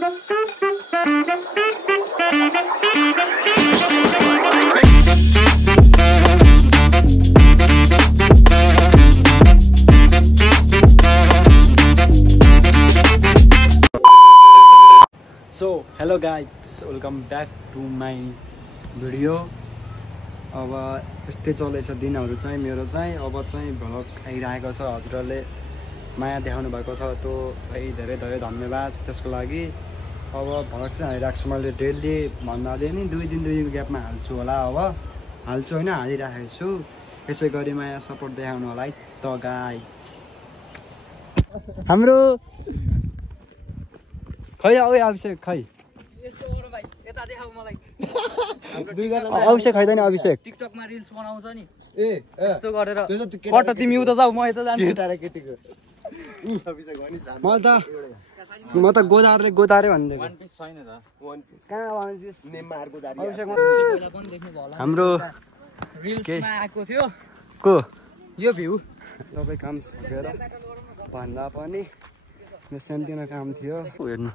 So hello guys, welcome back to my video. अब यस्तै चल्दैछ दिनहरु चाहिँ मेरो चाहिँ अब चाहिँ भ्लग आइरहेको छ हजुरहरुले माया देखाउनु भएको छ त्यो धेरै धेरै धन्यवाद त्यसको लागि। अब भ्लग चाहिँ हालिरहेको छु मैले डेली भन्नाले नि 2 दिनको ग्यापमा हाल्छु होला। अब हाल्छु हैन हालिरहेको छु। यसै गरी माया सपोर्ट देखाउनु होला है त गाइस। हाम्रो खै अभिषेक खै यस्तो गरौ भाइ यता देखाउ मलाई अभिषेक खैदैन अभिषेक टिकटकमा रिल्स बनाउँछ नि यस्तो गरेर कट तिमी उता जाऊ म यता जान्छु टारा केटीको अभिषेक भनिस् म त गोदारे भन्दै वन पिस छैन त वन पिस कहाँ वन पिस नेममा अर्को दारी अभिषेक पहिला पनि देख्नु भयो होला हाम्रो रिल्समा आएको थियो को यो भ्यू सबै काम सकेर भन्दा पनि यो सानोतिनो काम थियो हेर्नु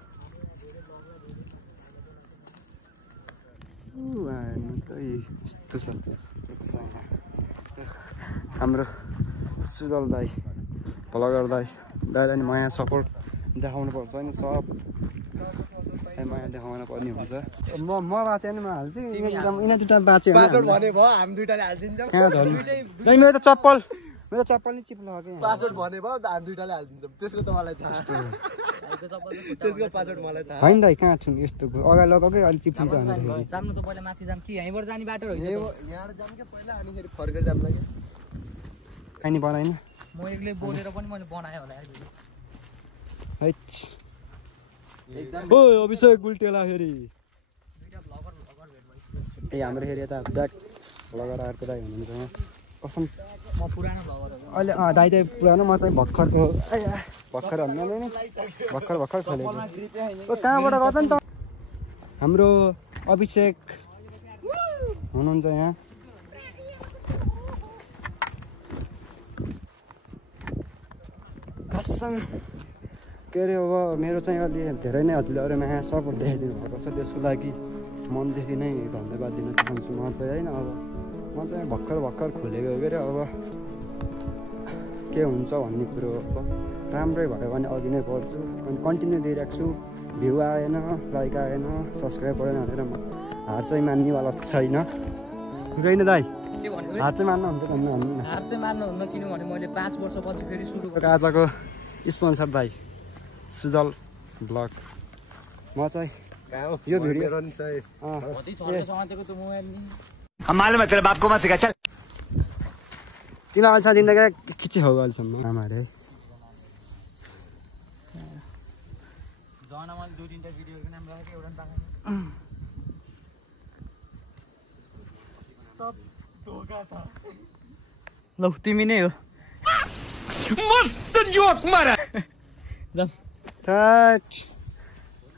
यस्तो छ हाम्रो सुजल दाई भ्लगर दाइलाई माया सपोर्ट देखाउनु पर्छ नि सब माया देखाउन पर्ने हुन्छ। म बाँचे नि म हाल्छु यिनीहरू दुईटा बाँचे पासवर्ड भने भयो हामी दुईटाले हाल्दिन्छौँ कहाँ झन् दाइ मेरो त चप्पल नि चिप्लो हो कि पासवर्ड भने भयो हामी दुईटाले हाल्दिन्छौँ त्यसको त मलाई थाहा त्यसको पासवर्ड मलाई थाहा होइन दाइ कहाँ छु यस्तो अगाडि लगाएकै अलिक चिप्लिन्छ जाम्नु त पहिला माथि जाम कि यहीँबाट जाने बाटो रहेछ यहाँ जाम के पहिला अनि फेरि फर्केर जाम लाग्यो कानी बनाइन म एक्लै बोलेर पनि मैले बनाएँ होला हैट ओ अभिषेक गुल्टेला फेरि दुईटा भ्लगर भेट भइसक्यो ए हाम्रो फेरि यता ब्याक भ्लगर अर्को दाइ हुनुहुन्छ कसम म पुरानो भ्लगर हो अहिले दाइ चाहिँ पुरानो म चाहिँ भर्खरको भर्खर भन्नु नि भर्खर खोलेको कहाँबाट गर्दा नि त हाम्रो अभिषेक हुनुहुन्छ यहाँ कसम के अरे अब मेरो चाहिँ अलि धेरै नै हजुरले अरू माया सपोर्ट देखाइदिनु भएको छ त्यसको लागि मनदेखि नै धन्यवाद दिन चाहन्छु म चाहिँ होइन। अब म चाहिँ भर्खर खोलेको के अरे अब के हुन्छ भन्ने कुरो अब राम्रै भयो भने अघि नै बढ्छु अनि कन्टिन्यू दिइरहेको छु। भ्यू आएन लाइक आएन सब्सक्राइब गरेन भनेर म हार चाहिँ मान्नेवाला छैन होइन दाइ के भन्नु हार चाहिँ मान्नु हुन्छ भन्नु हार चाहिँ मान्नुहुन्न किनभने मैले 5 वर्षपछि फेरि सुरु आजको स्पोन्सर दाइ सुजल ब्लग म चाहिँ यो भिडियो हम मालूम है तेरे बाप को मत सिखा चल तिमीलाई अल्छा जिन्दगी खिची हो अहिलेसम्म आमाहरू है जनामा 2-3टा भिडियोको नाम राखेको एउटा पनि सब धोका छ ल तिमी नै हो मस्त जोक मारा जाम टच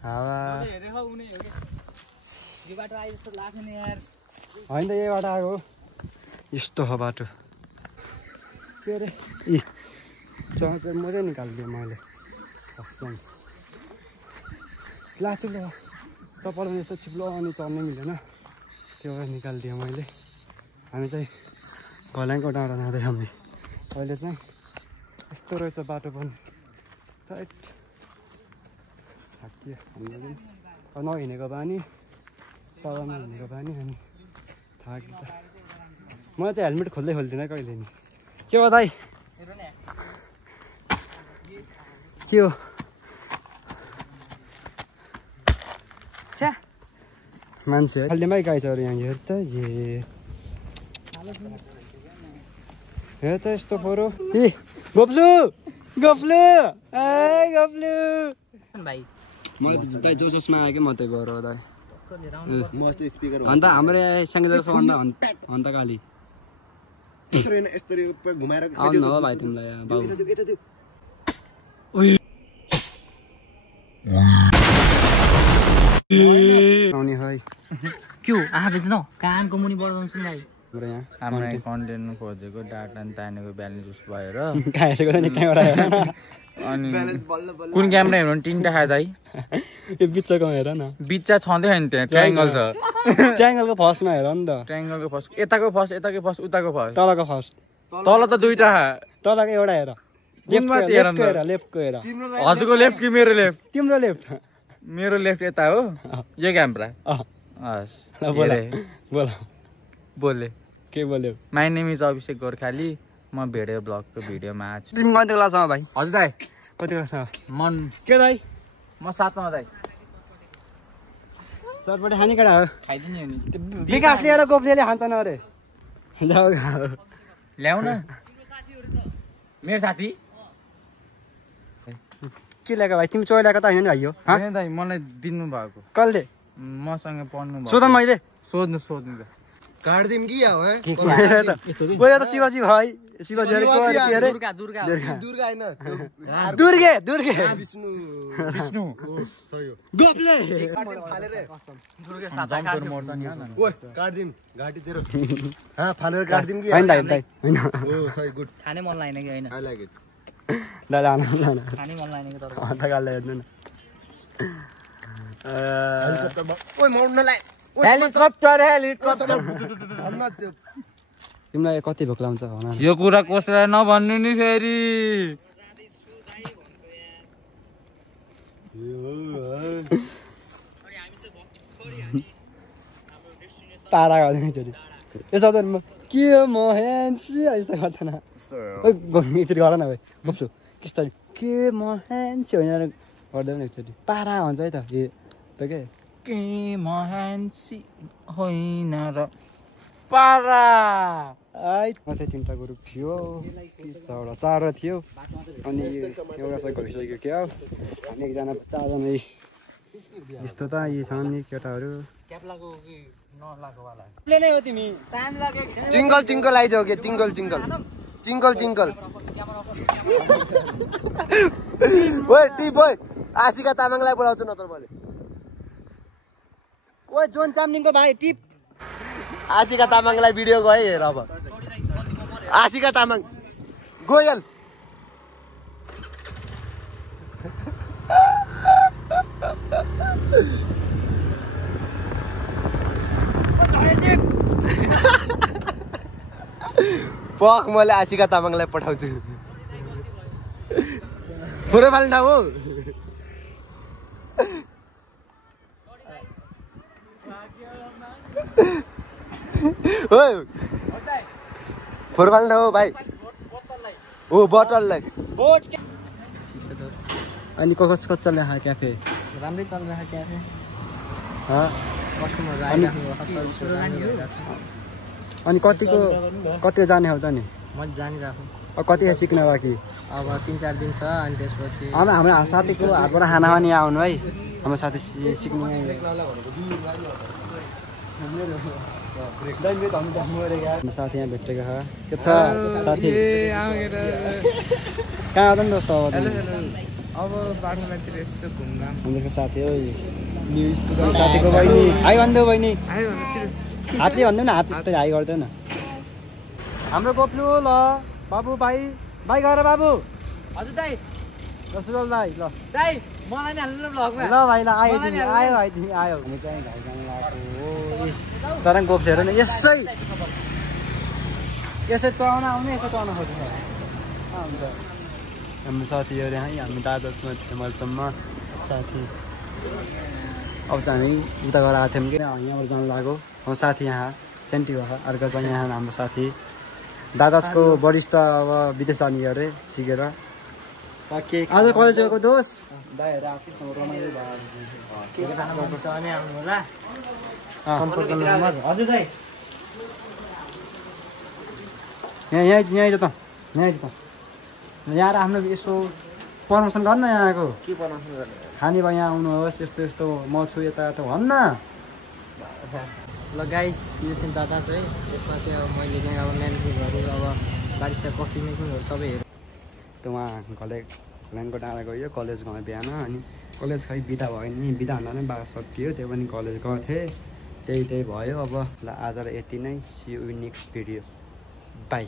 हावा हेरे हो उनी हो के यो बाटो आइ जस्तो लाग्छ नि यार होइन त यही बाटो आएको यस्तो हो बाटो के अरे इ चौकेर मजा निकालिदिएँ मैले कसम लाछु ल चप्पल यस्तो चिप्लो अनि चल्नै मिलेन त्यो भएर निकालिदिएँ मैले। हामी चाहिँ घल्याङको डाँडा जाँदै हामी अहिले चाहिँ यस्तो रहेछ बाटो पनि टाइट थाकियो हामीले पनि नहिँडेको बानी चलाउनु हिँडेको बानी अनि थाक्यो त म चाहिँ हेलमेट खोल्दिनँ कहिले नि के हो दाइ के हो छ्या मान्छे खालिमै गाई छ अरू यहाँ हेर त हेर त यस्तो फोरो ए गफ्लु भाइ म त दाइ जोसमा आयो कि म त्यही भएर दाइ अन्त हाम्रो साङ्गेको अन्त काली आउनु हो भाइ तिमीलाई आउने है क्यों आँखा देख्नु कानको मुनि बढाउँछु भाइ हाम्रो यहाँ हामीलाई कन्टेन्ट खोजेको डाटा तानेको ब्यालेन्स उस भएर खाएको त नि क्यामेरा हेर न अनि कुन क्यामेरा हेर्नु तिनटा खायो दाइ यो बिचको हेर न बिच्चा छँदै छैन त्यहाँ ट्रायङ्गल छ ट्रायङ्गलको फर्स्टमा हेर नि त ट्रायङ्गलको फर्स्ट यताको फर्स्ट उताको फर्स्ट तलको फर्स्ट तल त दुईटा तलको एउटा हेर लेफ्टको हेर हजुरको लेफ्ट कि मेरो लेफ्ट तिम्रो लेफ्ट मेरो लेफ्ट यता हो यो क्यामेरा हस् बोले के बोल्यो माई नेम इज अभिषेक गोर्खाली म भिडियो ब्लगको भिडियोमा आएको छु तिमी कति क्लासमा भाइ हजुर दाइ कति क्लासमा मन के दाइ म 7 मा दाइ चटपटे खाने केटा हो खाइदिने हो नि विकास लिएर गोप्लेले खान्छ न अरे जाऊ ल्याउ न मेरो साथी के ल्याएको भाइ तिमी चोइ ल्याएको त होइन नि भाइ हो होइन दाइ मलाई दिनु भएको कसले मसँग पढ्नु भयो सोध मैले सोध्नु त काट्दिम कि या है गयो त शिवजी भाइ शिवजी अरे को अरे के अरे दुर्गा दुर्गा हैन दुर्गे विष्णु विष्णु सही हो गोप्ले फालेर दुर्गा साथा काट्नु मर्छ नि हैन ओइ काट्दिम घाटी तेरो फालेर काट्दिम कि हैन दाइ हैन ओ सही गुड खाने मन लागेन कि हैन आई लाइक इट दादा आउनु खाने मन लागेन कि तर अन्त गाल्ला हेर्नु न ओइ मौन लाइ हेलिकप्टर तिमीलाई कति भोक लाउँछ होला यो कुरा कसैलाई नभन्नु नि फेरि तारा गर्दैन एकचोटि यसो त के महेन्सी यस्तो गर्दैन एकचोटि गर न भाइ बोक्छु कस्तो के महेन्सी होइन गर्दैन एकचोटि पारा भन्छ है त ए त के महेन्सी होइन र पारा है माथि 3टा ग्रुप थियो चारवटा थियो अनि एउटा चाहिँ गइसक्यो क्या हामी एकजना 4जना यस्तो त यी छन् नि केटाहरू चिङ्गल चिङ्गल आइजाऊ के चिङ्गल चिङ्गल चिङ्गल चिङ्गल ओइ टिप ओइ आशिका तामाङलाई बोलाउँछु न त मैले ओइ जोन चामलिङको भाइ टिप आशिका तामाङलाई भिडियो गए हेर अब आशिका तामाङ गोयल पक मैले आशिका तामाङलाई पठाउँछु पुरै फाल्न हो फुटबल न हो भाइ ओ बोतललाई अनि कस्तो चल्छ क्याफे राम्रै चलिरहेको क्याफे अनि कतिको जाने हो त नि म जानिरहेको अब कति सिक्न बाँकी अब 3-4 दिन छ अनि त्यसपछि हाम्रो साथीको हातबाट खाना पनि आउनु है हाम्रो साथी सिक्नु साथी यहाँ भेटेको छ के छ साथी कहाँ आउँदा नि दोस्त अब बाटोमातिर यसो घुमघाम हाम्रो साथी हो साथीको बहिनी हाई भन्दै बहिनी हातले भन्दैन न हात त्यस्तै हाई गर्दैन हाम्रो गोप्लु ल बाबु भाइ भाइ गएर बाबु हजुर दाइ सुरल दाइ ल दाइ मलाई नि हाल्नु न भ्लगमा ल भाइ ल आयो तिमी आयो हामी चाहिँ घाइ जानु लाग्यो तर गोप्छ हेर न यसै चलाउन आउने यसै चलाउन खोज्छ हुन्छ हाम्रो साथीहरू यहाँ हामी दादासम्म हिमालसम्म साथी अब चाहिँ हामी उता गएर आएको थियौँ कि यहाँबाट जानु लाग्यो हाम्रो साथी यहाँ सेन्टी भएको अर्को चाहिँ यहाँ हाम्रो साथी दादाजको वरिष्ठ अब विदेश जाने अरे सिकेर आज कलेज गएको दोष दाइहरू आफूसँग रमाइलो भयो हजुर दाइ यहीँ त यहाँ आफ्नो यसो प्रमोसन गर्नु न यहाँको के बनाउँछु खाने भयो यहाँ आउनुहोस् यस्तो यस्तो म छु यता भन्न ल गाइस यो चाहिँ दादा चाहिँ यसमा चाहिँ अब मैले चाहिँ अब म्यानेजिङहरू अब बारिस्टा कफी मेकिङहरू सबै हेरेँ त उहाँ खोलाङको डाँडा गयो कलेज गएँ बिहान अनि कलेज खै बिदा भयो नि बिदा हुँदा नै 12 सकियो त्यो पनि कलेज गएको थिएँ त्यही भयो अब ल आजलाई यति नै see you next video by